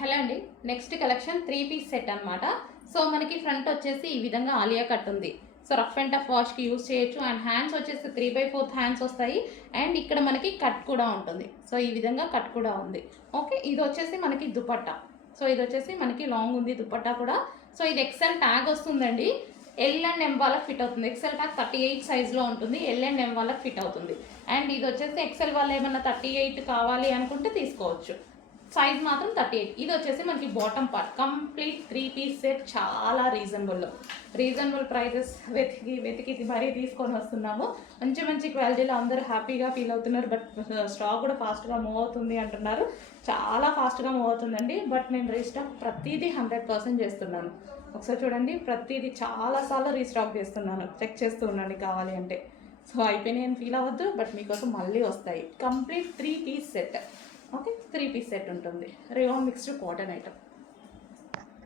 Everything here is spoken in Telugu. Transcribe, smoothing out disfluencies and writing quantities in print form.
హలో అండి. నెక్స్ట్ కలెక్షన్ 3 పీస్ సెట్ అనమాట. సో మనకి ఫ్రంట్ వచ్చేసి ఈ విధంగా ఆలియా కట్ ఉంది. సో రఫ్ అండ్ టఫ్ వాష్కి యూజ్ చేయొచ్చు. అండ్ హ్యాండ్స్ వచ్చేసి 3/4 హ్యాండ్స్ వస్తాయి. అండ్ ఇక్కడ మనకి కట్ కూడా ఉంటుంది. సో ఈ విధంగా కట్ కూడా ఉంది. ఓకే, ఇది వచ్చేసి మనకి దుపట్టా. సో ఇది వచ్చేసి మనకి లాంగ్ ఉంది దుపట్టా కూడా. సో ఇది ఎక్సెల్ ట్యాగ్ వస్తుందండి. ఎల్ అండ్ ఎం వాళ్ళకి ఫిట్ అవుతుంది. ఎక్సెల్ ట్యాగ్ 38 సైజ్లో ఉంటుంది. ఎల్ అండ్ ఎం వాళ్ళకి ఫిట్ అవుతుంది. అండ్ ఇది వచ్చేసి ఎక్సెల్ వాళ్ళు ఏమన్నా 38 కావాలి అనుకుంటే తీసుకోవచ్చు. సైజ్ మాత్రం 38. ఇది వచ్చేసి మనకి bottom part. Complete 3 piece set. చాలా రీజనబుల్ ప్రైజెస్ వెతికి మరీ తీసుకొని వస్తున్నాము. మంచి మంచి క్వాలిటీలో అందరూ హ్యాపీగా ఫీల్ అవుతున్నారు. బట్ స్టాక్ కూడా ఫాస్ట్గా మూవ్ అవుతుంది అంటున్నారు. చాలా ఫాస్ట్గా మూవ్ అవుతుందండి. బట్ నేను రీస్టాక్ ప్రతిదీ 100% చేస్తున్నాను. ఒకసారి చూడండి, ప్రతిదీ చాలాసార్లు రీస్టాక్ చేస్తున్నాను. చెక్ చేస్తూ ఉండండి కావాలి అంటే. సో అయిపోయినాయి అని ఫీల్ అవ్వద్దు, బట్ మీకోసం మళ్ళీ వస్తాయి. Complete 3 piece set. Okay, 3 piece set ఉంటుంది. Rayon mixed cotton item.